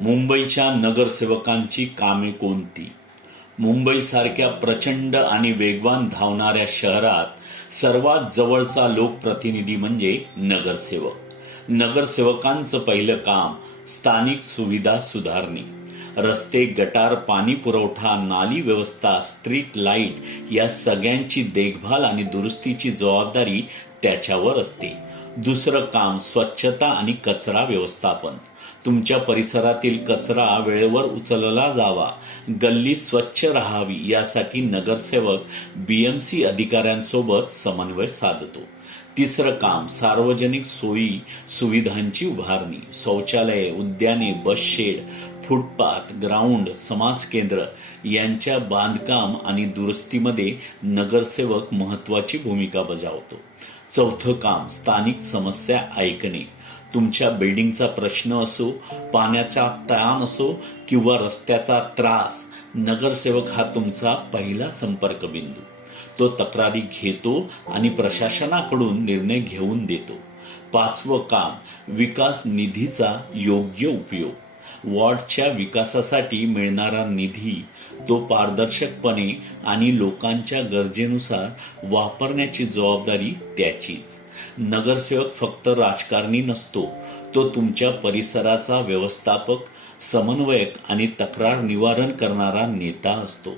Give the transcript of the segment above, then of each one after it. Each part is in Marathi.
मुंबईच्या नगरसेवकांची कामे कोणती? मुंबईसारख्या प्रचंड आणि वेगवान धावणाऱ्या शहरात सर्वात जवळचा लोकप्रतिनिधी म्हणजे नगरसेवक. नगरसेवकांचं पहिलं काम स्थानिक सुविधा सुधारणे. रस्ते, गटार, पाणी पुरवठा, नाली व्यवस्था, स्ट्रीट लाईट या सगळ्यांची देखभाल आणि दुरुस्तीची जबाबदारी त्याच्यावर असते. दुसरं काम स्वच्छता आणि कचरा व्यवस्थापन. तुमच्या परिसरातील कचरा वेळेवर उचलला जावा, गल्ली स्वच्छ राहावी यासाठी नगरसेवक BMC अधिकाऱ्यांसोबत समन्वय साधतो. तिसरं काम सार्वजनिक सोयी सुविधांची उभारणी. शौचालये, उद्याने, बस शेड, फुटपाथ, ग्राउंड, समाज केंद्र यांच्या बांधकाम आणि दुरुस्तीमध्ये नगरसेवक महत्त्वाची भूमिका बजावतो. चौथं काम स्थानिक समस्या ऐकणे. तुमच्या बिल्डिंगचा प्रश्न असो, पाण्याचा ताण असो किंवा रस्त्याचा त्रास, नगरसेवक हा तुमचा पहिला संपर्क बिंदू. तो तक्रारी घेतो आणि प्रशासनाकडून निर्णय घेऊन देतो. पाचवं काम विकास निधीचा योग्य उपयोग. वॉर्डच्या विकासासाठी मिळणारा निधी तो पारदर्शकपणे आणि लोकांच्या गरजेनुसार वापरण्याची जबाबदारी त्याचीच. नगरसेवक फक्त राजकारणी नसतो, तो तुमच्या परिसराचा व्यवस्थापक, समन्वयक आणि तक्रार निवारण करणारा नेता असतो.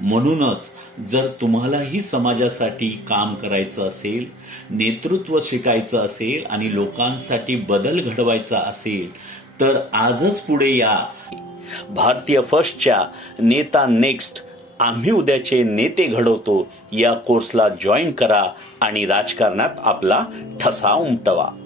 म्हणूनच जर तुम्हालाही समाजासाठी काम करायचं असेल, नेतृत्व शिकायचं असेल आणि लोकांसाठी बदल घडवायचा असेल तर आजच पुढे या. भारतीय फर्स्टच्या नेता नेक्स्ट, आम्ही उद्याचे नेते घडवतो या कोर्सला जॉईन करा आणि राजकारणात आपला ठसा उमटवा.